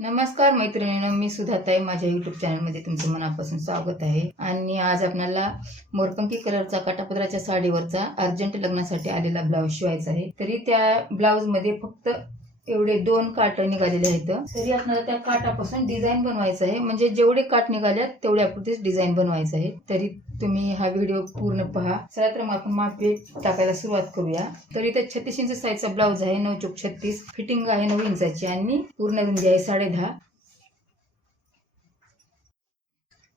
नमस्कार मैत्रिणींनो मी सुधाताई. माझ्या युट्यूब चॅनलमध्ये तुमचं मनापासून स्वागत आहे. आणि आज आपल्याला मोरपंखी कलरचा काटापदराच्या साडीवरचा अर्जंट लग्नासाठी आलेला ब्लाऊज शिवायचा आहे. तरी त्या ब्लाऊजमध्ये फक्त एवढे दोन काट निघालेले आहेत. तरी आपल्याला त्या काटापासून डिझाईन बनवायचं आहे. म्हणजे जेवढे काट निघाल्यात तेवढ्यापुरतीच डिझाईन बनवायचं आहे. तरी तुम्ही हा व्हिडिओ पूर्ण पहा. चला तर मग आपण मापे टाकायला सुरुवात करूया. तर इथे छत्तीस इंच साईजचा ब्लाऊज आहे नऊ चौक छत्तीस. फिटिंग आहे नऊ इंचाची आणि पूर्ण रुंदी आहे साडे दहा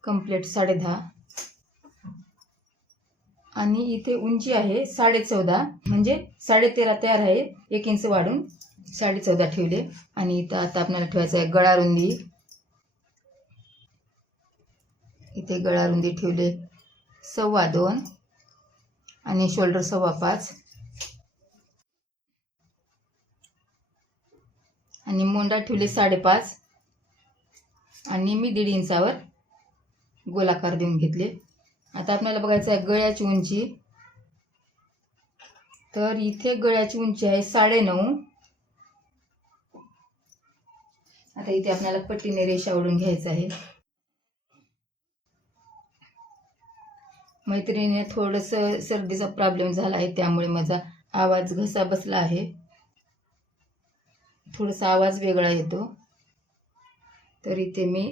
कंप्लीट साडे दहा आणि इथे उंची आहे साडे चौदा म्हणजे साडे तेरा तयार आहे. एक इंच वाढून साडे चौदा ठेवले. आणि इथं आता आपल्याला ठेवायचं आहे गळा रुंदी. इथे गळा रुंदी ठेवले. सव्वा दोन आणि शोल्डर सव्वा पाच. आणि मोंडा ठेवले साडेपाच. आणि मी दीड इंचावर गोलाकार देऊन घेतले. आता आपल्याला बघायचं आहे गळ्याची उंची. तर इथे गळ्याची उंची आहे साडेनऊ. आता इथे आपल्याला पट्टीने रेषा ओढून घ्यायचं आहे. मैत्रिणीने थोडंसं सर्दीचा प्रॉब्लेम झाला आहे त्यामुळे माझा आवाज घसा बसला आहे. थोडासा आवाज वेगळा येतो. तर इथे मी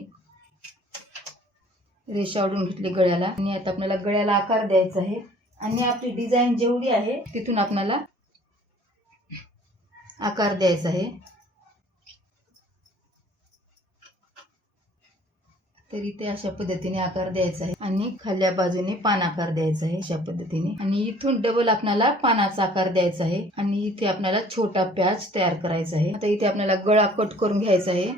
रेषा ओढून घेतली गळ्याला. आणि आता आपल्याला गळ्याला आकार द्यायचा आहे. आणि आपली डिझाईन जेवढी आहे तिथून आपल्याला आकार द्यायचा आहे. तर इथे अशा पद्धतीने आकार द्यायचा आहे. आणि खाल्ल्या बाजूने पान आकार द्यायचा आहे अशा पद्धतीने. आणि इथून डबल आपल्याला पानाचा आकार द्यायचा आहे. आणि इथे आपल्याला छोटा प्याच तयार करायचा आहे. आता इथे आपल्याला गळा कट करून घ्यायचा आहे.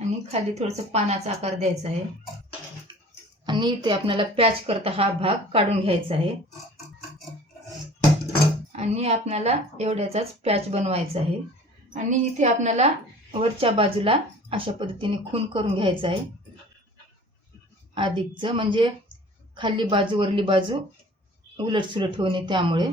आणि खाली थोडस पानाचा आकार द्यायचा आहे. आणि इथे आपल्याला प्याज करता हा भाग काढून घ्यायचा आहे. आणि आपल्याला एवढ्याचाच प्याच बनवायचा आहे. आणि इथे आपल्याला वरच्या बाजूला अशा पद्धतीने खून करून घ्यायचं आहे. अधिकचं म्हणजे खाली बाजू वरली बाजू उलट सुलट नये त्यामुळे.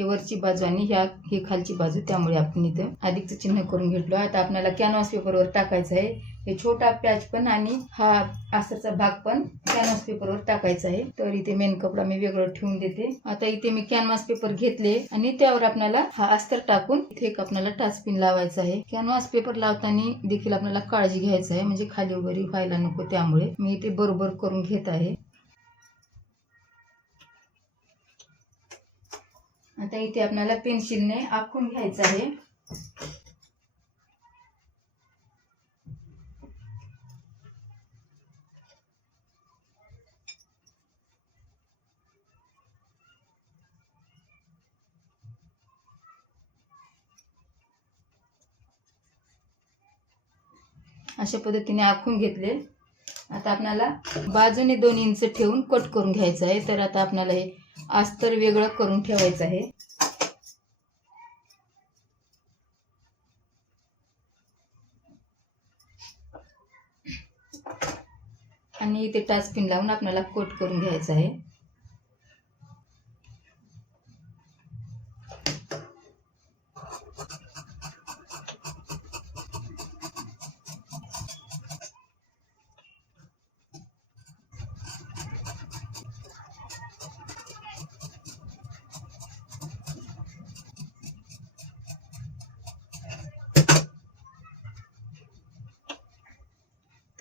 हे वरची बाजू आणि ह्या ही खालची बाजू त्यामुळे आपण इथं अधिकचं चिन्ह करून घेतलो. आता आपल्याला कॅनव्हास पेपरवर टाकायचं आहे. हे छोटा पॅच पण आणि हा आसरचा भाग पण कॅनव्हास पेपरवर टाकायचा आहे. तर इथे मेन कपडा मी वेगळं ठेवून देते. आता इथे मी कॅनव्हास पेपर घेतले आणि त्यावर आपल्याला हा अस्तर टाकून इथे एक आपल्याला टाचपिन लावायचा आहे. कॅनव्हास पेपर लावताना देखील आपल्याला काळजी घ्यायचं आहे. म्हणजे खाली वगैरे व्हायला नको त्यामुळे. मी इथे बरोबर करून घेत आहे. आता इथे आपल्याला पेन्सिलने आखून घ्यायचं आहे. अशा पद्धतीने आखून घेतले. आता आपल्याला बाजूने दोन इंच ठेवून कट करून घ्यायचं आहे. तर आता आपल्याला हे अस्तर वेगळं करून ठेवायचं आहे. आणि इथे टाचपिन लावून आपल्याला कोट करून घ्यायचं आहे.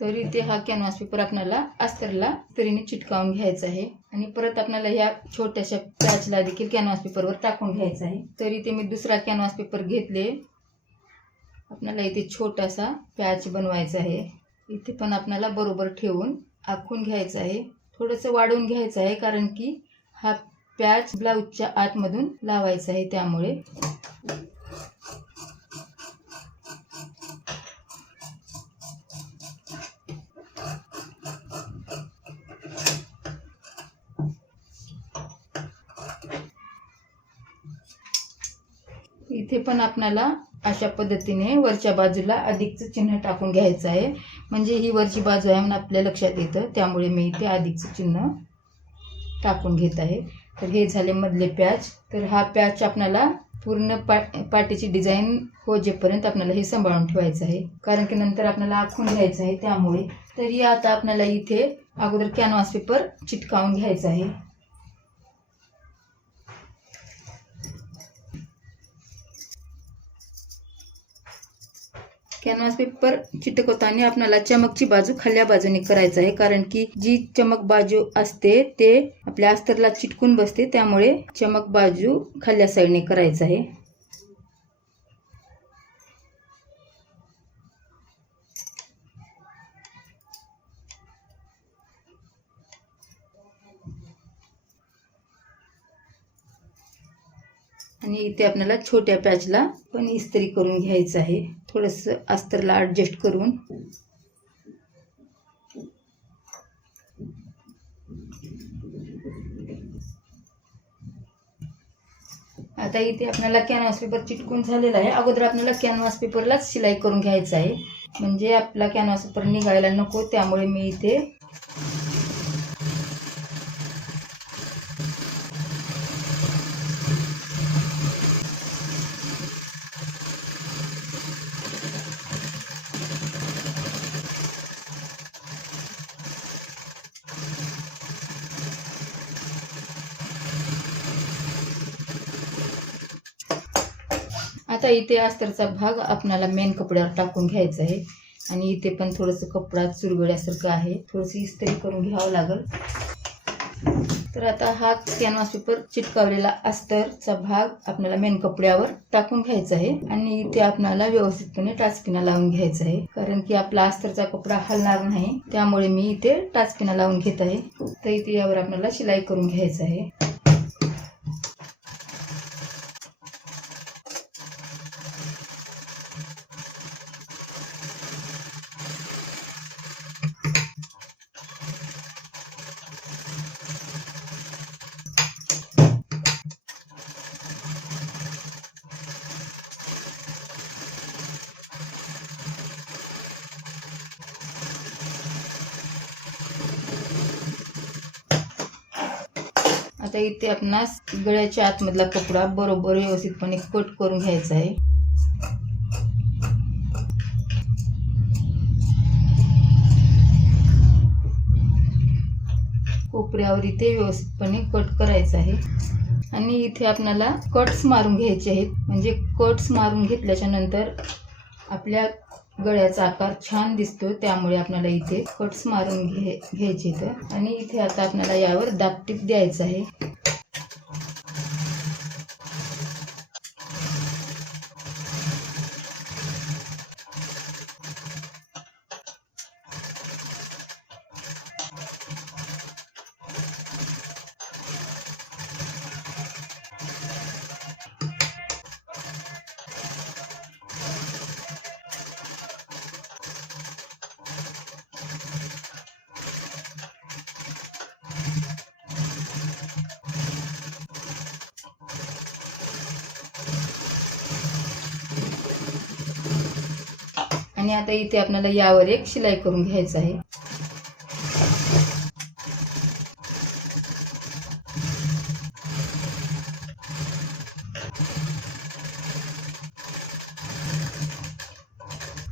तर इथे हा कॅनव्हास पेपर आपल्याला अस्तरला तरीने चिटकावून घ्यायचा आहे. आणि परत आपल्याला ह्या छोट्याशा पॅचला देखील कॅनव्हास पेपरवर टाकून घ्यायचा आहे. तर इथे मी दुसरा कॅनव्हास पेपर घेतले. आपल्याला इथे छोटासा पॅच बनवायचा आहे. इथे पण आपल्याला बरोबर ठेवून आखून घ्यायचं आहे. थोडंसं वाढवून घ्यायचं आहे कारण की हा पॅच ब्लाऊजच्या आतमधून लावायचा आहे त्यामुळे. इथे पण आपल्याला अशा पद्धतीने वरच्या बाजूला अधिकचं चिन्ह टाकून घ्यायचं आहे. म्हणजे ही वरची बाजू आहे म्हणून आपल्या लक्षात येतं. त्यामुळे मी इथे अधिकचं चिन्ह टाकून घेत आहे. तर हे झाले मधले पॅच. तर हा पॅच आपल्याला पूर्ण पा पाटीची डिझाईन हो जेपर्यंत आपल्याला हे सांभाळून ठेवायचं आहे. कारण की नंतर आपल्याला आखून घ्यायचं आहे त्यामुळे. तरी आता आपल्याला इथे अगोदर कॅनव्हास पेपर चिटकावून घ्यायचा आहे. कॅनव्हास पेपर चिटकवताना आपल्याला चमकची बाजू खाल्ल्या बाजूने करायचं आहे. कारण की जी चमक बाजू असते ते आपल्या अस्तरला चिटकून बसते. त्यामुळे चमक बाजू खाल्ल्या साईडने करायचं आहे. आणि इथे आपल्याला छोट्या पॅचला पण इस्त्री करून घ्यायचं आहे. थोडंसं अस्तरला ॲडजस्ट करून. आता इथे आपल्याला कॅनव्हास पेपर चिटकून झालेला आहे. अगोदर आपल्याला कॅनव्हास पेपरलाच शिलाई करून घ्यायचं आहे. म्हणजे आपला कॅनव्हास पेपर निघायला नको त्यामुळे मी इथे आता इथे अस्तरचा भाग आपणाला मेन कपड्यावर टाकून घ्यायचा आहे. आणि इथे पण थोडंसं कपडा चुरगळ्यासारखं आहे. थोडीशी इस्त्री करून घ्यावं लागल. तर आता हा कॅनव्हास पेपर चिटकावलेला अस्तरचा भाग आपल्याला मेन कपड्यावर टाकून घ्यायचा आहे. आणि इथे आपल्याला व्यवस्थितपणे टाचपिना लावून घ्यायचा आहे. कारण की आपला अस्तरचा कपडा हलणार नाही. त्यामुळे मी इथे टाचपिना लावून घेत आहे. तर इथे यावर आपल्याला शिलाई करून घ्यायचं आहे. आता इथे आपणास गळ्याच्या आतमधला कपडा बरोबर व्यवस्थितपणे कट करून घ्यायचा आहे. कोपऱ्यावर इथे व्यवस्थितपणे कट करायचं आहे. आणि इथे आपल्याला कट्स मारून घ्यायचे आहेत. म्हणजे कट्स मारून घेतल्याच्या नंतर आपल्या गळ्याचा आकार छान दिसतो त्यामुळे आपल्याला इथे कट्स मारून घे घ्यायचे तर आणि इथे आता आपल्याला यावर दापटीप द्यायचं आहे. आणि आता इथे आपल्याला यावर एक शिलाई करून घ्यायचं आहे.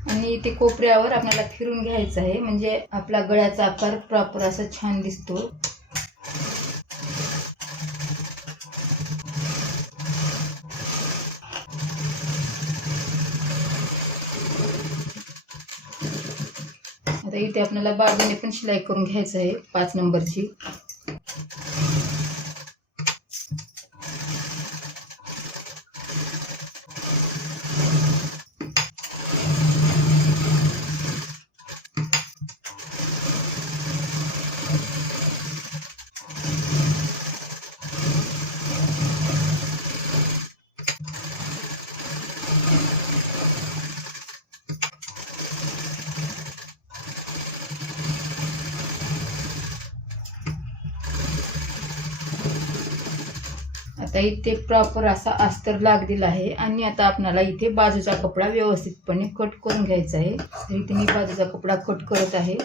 आणि इथे कोपऱ्यावर आपल्याला फिरून घ्यायचं आहे. म्हणजे आपला गळ्याचा आकार प्रॉपर असा छान दिसतो. आता इथे आपल्याला बाजूने पण शिलाई करून घ्यायचं आहे पाच नंबरची. आता इथे प्रॉपर असा अस्तर लागलेला आहे. आणि आता आपल्याला इथे बाजूचा कपडा व्यवस्थितपणे कट करून घ्यायचा आहे. तर इथे मी बाजूचा कपडा कट करत आहे.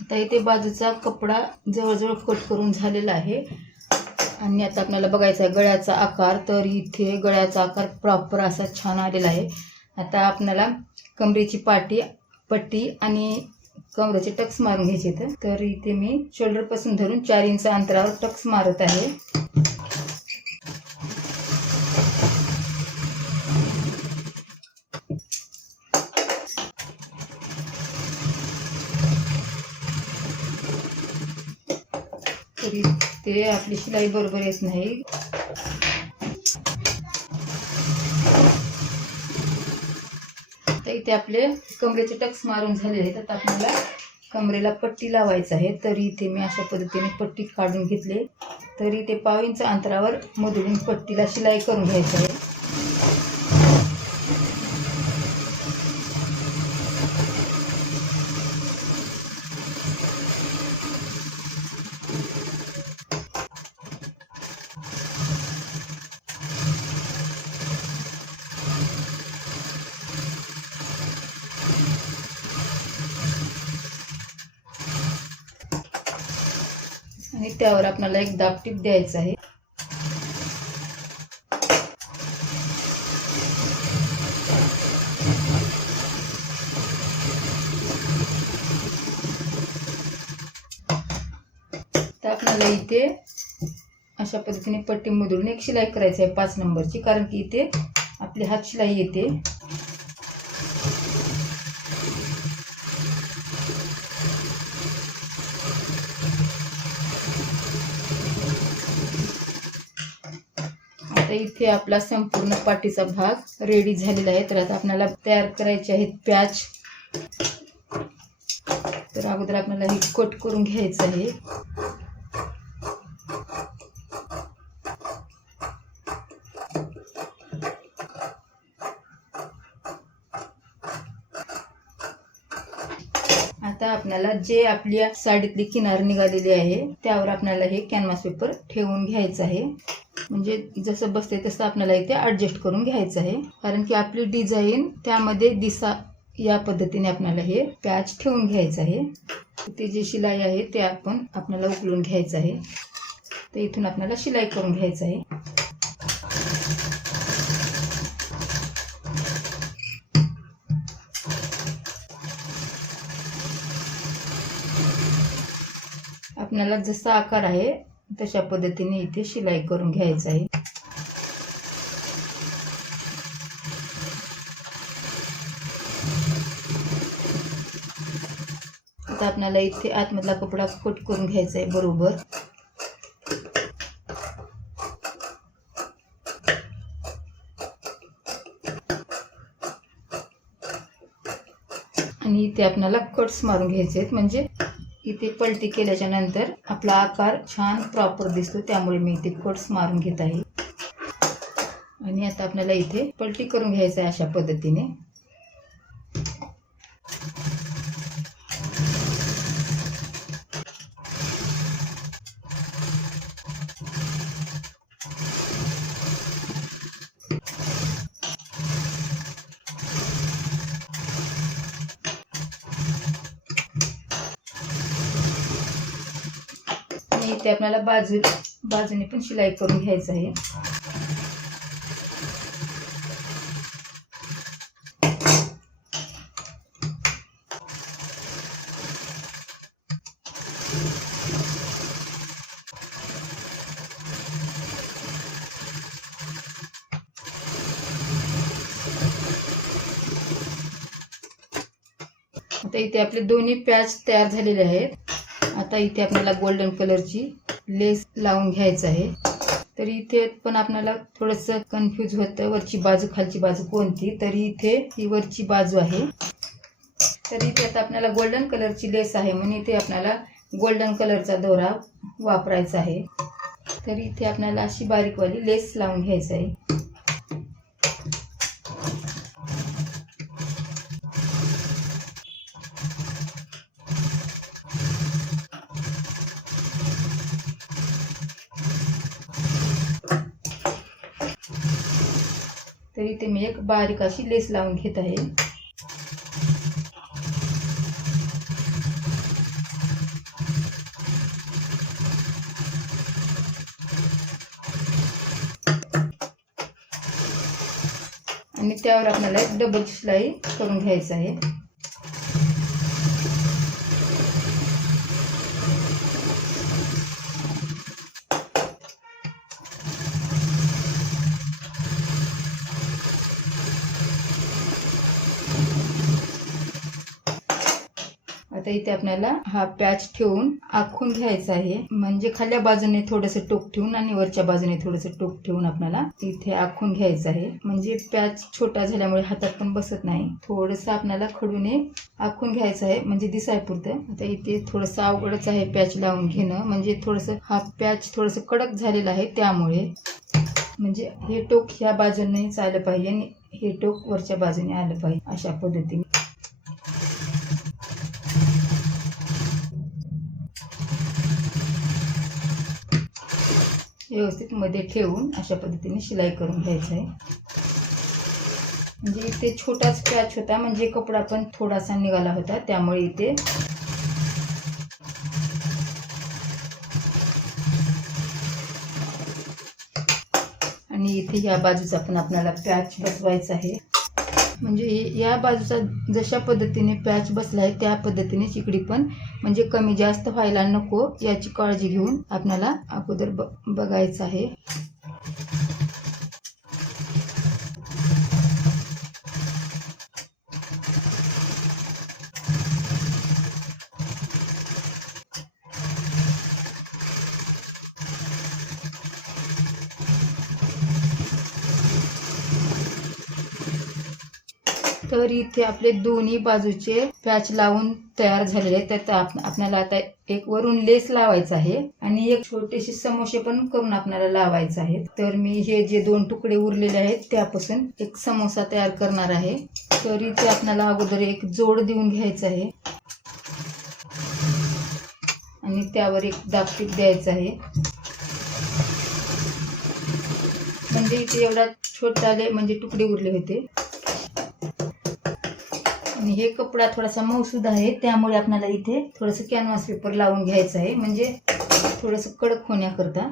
आता इथे बाजूचा कपडा जवळजवळ कट करून झालेला आहे. आणि आता आपल्याला बघायचा आहे गळ्याचा आकार. तर इथे गळ्याचा आकार प्रॉपर असा छान आलेला आहे. आता आपल्याला कमरेची पाटी पट्टी आणि कमरेचे टक्स मारून घ्यायचे इथं. तर इथे मी शोल्डरपासून धरून चार इंच अंतरावर टक्स मारत आहे. तरी ते आपली शिलाई बरोबर येत नाही. इथे आपले कमरेचे टक्स मारून झाले आहेत. आता आपल्याला कमरेला पट्टी लावायचं आहे. तरी इथे मी अशा पद्धतीने पट्टी काढून घेतली तरी ते पाव इंच अंतरावर मधून पट्टीला शिलाई करून घ्यायचं आहे. आणि त्यावर आपल्याला एक दाबटीप द्यायचं आहे. तर आपल्याला इथे अशा पद्धतीने पट्टी मधून एक शिलाई करायची आहे पाच नंबरची कारण की इथे आपली हात शिलाई येते आता इथे आपला संपूर्ण पाठीचा भाग रेडी झालेला आहे. तर आता आपल्याला तयार करायचे आहेत प्याच तर अगोदर आपल्याला हे कट करून घ्यायचं आहे. आता आपल्याला जे आपल्या साडीतली किनार निघालेली आहे त्यावर आपल्याला हे कॅनव्हास पेपर ठेवून घ्यायचं आहे. म्हणजे जसं बसते तसं आपल्याला इथे ॲडजस्ट करून घ्यायचं आहे. कारण की आपली डिझाईन त्यामध्ये दिसा या पद्धतीने आपल्याला हे पॅच ठेवून घ्यायचं आहे. ते जे शिलाई आहे ते आपण आपल्याला उकलून घ्यायचं आहे. तर इथून आपल्याला शिलाई करून घ्यायचं आहे. आपल्याला जसा आकार आहे तशा पद्धतीने इथे शिलाई करून घ्यायचं आहे. आता आपल्याला इथे आतमधला कपडा कट करून घ्यायचा आहे बरोबर. आणि इथे आपल्याला कट्स मारून घ्यायचे आहेत म्हणजे इथे पलटी केल्याच्यानंतर आपला आकार छान प्रॉपर दिसतो त्यामुळे मी इथे कट्स मारून घेत आहे. आणि आता आपल्याला इथे पलटी करून घ्यायचं आहे अशा पद्धतीने. वरती आपल्याला बाजू बाजूने पण शिलाई करून घ्यायचं आहे. आता इथे आपले दोन्ही पॅच तयार झालेले आहेत. आता इथे आपल्याला गोल्डन कलरची लेस लावून घ्यायचं आहे. तर इथे पण आपल्याला थोडंसं कन्फ्यूज होतं वरची बाजू खालची बाजू कोणती? तरी इथे ही वरची बाजू आहे. तर इथे आता आपल्याला गोल्डन कलरची लेस आहे म्हणून इथे आपल्याला गोल्डन कलरचा दोरा वापरायचा आहे. तर इथे आपल्याला अशी बारीकवाली लेस लावून घ्यायचं आहे. इथे मी एक बारीक अशी लेस लावून घेत आहे. आणि त्यावर आपल्याला एक डबल शिलाई करून घ्यायचं आहे. आता इथे आपल्याला हा पॅच ठेवून आखून घ्यायचा आहे. म्हणजे खाल्या बाजूने थोडंसं टोक ठेवून आणि वरच्या बाजूने थोडंसं टोक ठेवून आपल्याला इथे आखून घ्यायचं आहे. म्हणजे पॅच छोटा झाल्यामुळे हातात पण बसत नाही. थोडंसं आपल्याला खडूने आखून घ्यायचं आहे. म्हणजे दिसाय पुरतं. आता इथे थोडंसं अवघडच आहे पॅच लावून घेणं. म्हणजे थोडंसं हा पॅच थोडंसं कडक झालेला आहे त्यामुळे. म्हणजे हे टोक ह्या बाजूनेच आलं पाहिजे आणि हे टोक वरच्या बाजूने आलं पाहिजे अशा पद्धतीने. व्यवस्थित मध्ये ठेवून अशा पद्धतीने शिलाई करून घ्यायचं आहे. म्हणजे इथे छोटाच पॅच होता म्हणजे कपडा पण थोडासा निघाला होता त्यामुळे इथे आणि इथे ह्या बाजूचा पण आपल्याला पॅच बसवायचा आहे. म्हणजे या बाजूचा जशा पद्धतीने पॅच बसला आहे त्या पद्धतीने चिकडी पण म्हणजे कमी जास्त व्हायला नको याची काळजी घेऊन आपल्याला अगोदर ब बघायचं आहे. तर इथे आपले दोन्ही बाजूचे पॅच लावून तयार झालेले आहेत. तर आपल्याला आता एक वरून लेस लावायचा आहे आणि एक छोटेसे समोसे पण करून आपल्याला लावायचे आहेत. तर मी हे जे दोन तुकडे उरलेले आहेत त्यापासून एक समोसा तयार करणार आहे. तर इथे आपल्याला अगोदर एक जोड देऊन घ्यायचं आहे. आणि त्यावर एक दाबटीप द्यायचं आहे. म्हणजे इथे एवढा छोटाले म्हणजे तुकडे उरले होते. आणि हे कपडा थोडासा मौसूद आहे त्यामुळे आपल्याला इथे थोडंसं कॅनव्हास पेपर लावून घ्यायचं आहे. म्हणजे थोडंसं कडक होण्याकरता.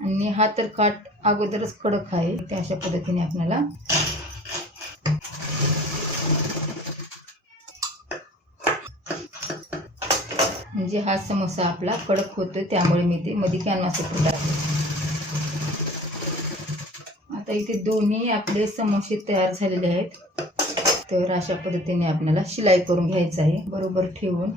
आणि हा तर काट अगोदरच कडक आहे. ते अशा पद्धतीने आपल्याला म्हणजे हा समोसा आपला कडक होतो त्यामुळे मी ते मध्ये कॅनवास पेपर आता इथे दोन्ही आपले समोसे तयार झालेले आहेत. तर अशा पद्धतीने आपल्याला शिलाई करून घ्यायचं आहे. बरोबर ठेवून.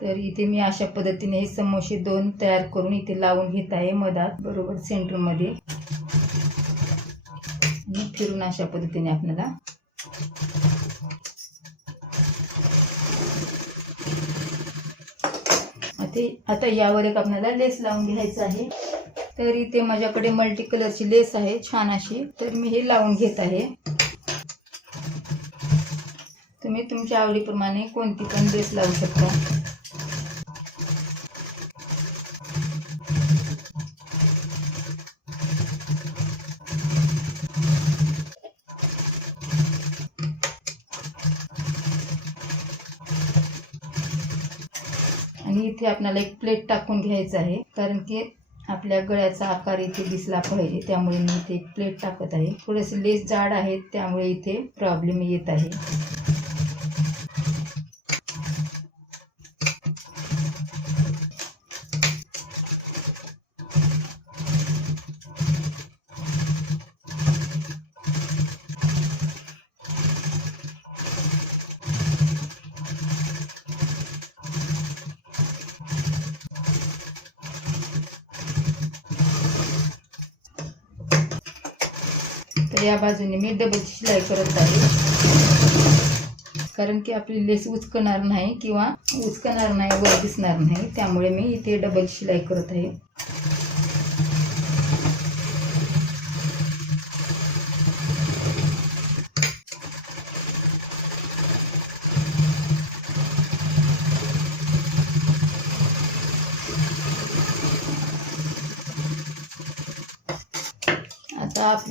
तर इथे मी अशा पद्धतीने हे समोसे दोन तयार करून इथे लावून घेत आहे मधात. बरोबर सेंटरमध्ये फिरून अशा पद्धतीने आपल्याला आता आता यावर एक आपल्याला लेस लावून घ्यायचं आहे. तर इथे माझ्याकडे मल्टी कलरची लेस आहे छान अशी. तर मी हे लावून घेत आहे. तुम्ही तुमच्या आवडीप्रमाणे कोणती पण लेस लावू शकता आणि इथे आपल्याला एक प्लेट टाकून घ्यायचं आहे. कारण की आपल्या गळ्याचा आकार इथे दिसला पाहिजे त्यामुळे मी इथे एक प्लेट टाकत आहे. थोडेसे लेस जाड आहेत त्यामुळे इथे प्रॉब्लेम येत आहे. तर या बाजूने मी डबल शिलाई करत आहे कारण की आपली लेस उचकणार नाही किंवा उचकणार नाही वर दिसणार नाही त्यामुळे मी इथे डबल शिलाई करत आहे.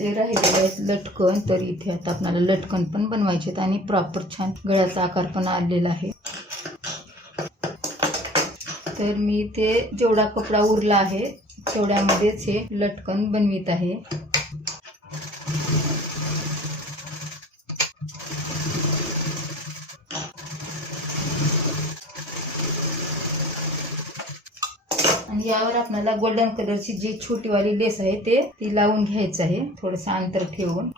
आता राहिलेले आहेत लटकन तर इथे आता आपल्याला लटकन पण बनवायचे आहेत आणि प्रॉपर छान गळ्याचा आकार पण आलेला आहे. तर मी ते जेवढा कपडा उरला आहे तेवढ्यामध्येच हे लटकन बनवित आहे. आणि यावर आपल्याला गोल्डन कलरची जी छोटीवाली लेस आहे ते ती लावून घ्यायचं आहे. थोडंसं अंतर ठेवून.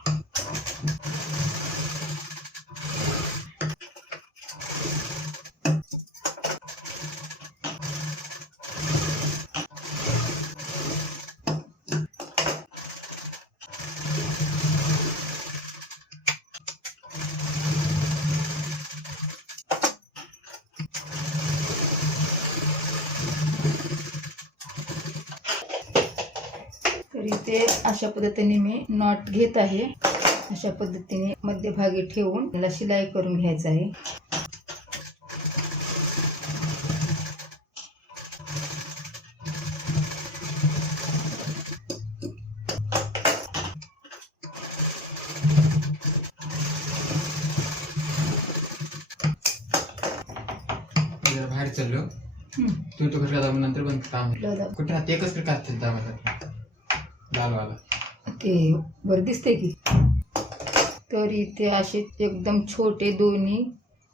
इथे अशा पद्धतीने मी नॉट घेत आहे. अशा पद्धतीने मध्यभागी ठेवून त्याला शिलाई करून घ्यायचं आहे. बाहेर चाललो. तू तो मग नंतर बंद काम? कुठं राहते? एकच प्रकार चालतं आम्हाला लालवाला ते वर दिसते की. तर इथे असे एकदम छोटे दोन्ही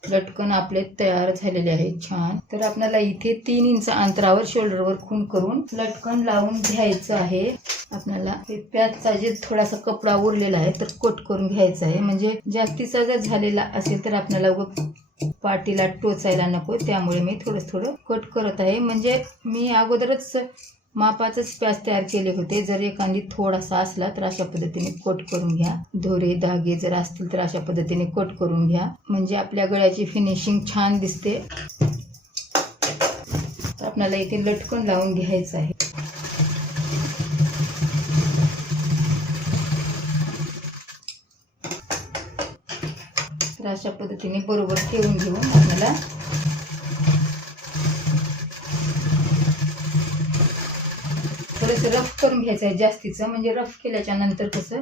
लटकन आपले तयार झालेले आहेत छान. तर आपल्याला इथे तीन इंच अंतरावर शोल्डरवर खून करून लटकन लावून घ्यायचं आहे. आपल्याला हे प्याजचा जे थोडासा कपडा उरलेला आहे तर कट करून घ्यायचा आहे. म्हणजे जास्तीचा जर झालेला असेल तर आपल्याला उगं पाटीला टोचायला नको त्यामुळे मी थोडं थोडं कट करत आहे. म्हणजे मी अगोदरच मापाचंच प्याज तयार केले होते. जर एखादी थोडासा असला तर अशा पद्धतीने कोट करून घ्या. दोरे धागे जर असतील तर अशा पद्धतीने कोट करून घ्या. म्हणजे आपल्या गळ्याची फिनिशिंग छान दिसते. आपल्याला इथे लटकन लावून घ्यायचं आहे. तर अशा पद्धतीने बरोबर ठेवून घेऊन आपल्याला थोडंसं रफ करून घ्यायचं आहे जास्तीचं. म्हणजे रफ केल्याच्यानंतर कसं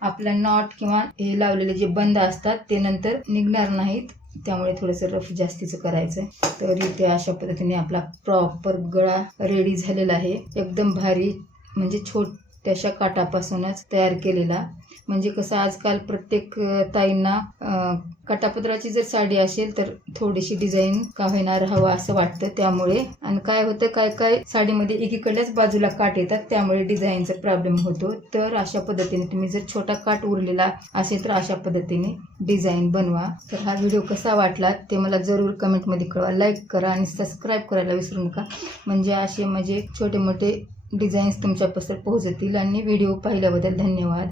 आपलं नॉट किंवा हे लावलेले जे बंद असतात ते नंतर निघणार नाहीत. त्यामुळे थोडंसं रफ जास्तीचं करायचं आहे तर इथे अशा पद्धतीने आपला प्रॉपर गळा रेडी झालेला आहे. एकदम भारी म्हणजे छोट त्याच्या काटापासूनच तयार केलेला. म्हणजे कसं आजकाल प्रत्येक ताईंना अं, काटापदराची जर साडी असेल तर थोडीशी डिझाईन का होईना राहावं असं वाटतं त्यामुळे. आणि काय होतं काय काय साडीमध्ये एकीकडल्याच बाजूला काट येतात त्यामुळे डिझाईनचा प्रॉब्लेम होतो. तर अशा पद्धतीने तुम्ही जर छोटा काट उरलेला असेल तर अशा पद्धतीने डिझाईन बनवा. तर हा व्हिडिओ कसा वाटला ते मला जरूर कमेंटमध्ये कळवा. लाईक करा आणि सबस्क्राईब करायला विसरू नका. म्हणजे असे म्हणजे छोटे मोठे डिझाईन्स तुमच्यापासून पोहोचतील आणि व्हिडिओ पाहिल्याबद्दल धन्यवाद.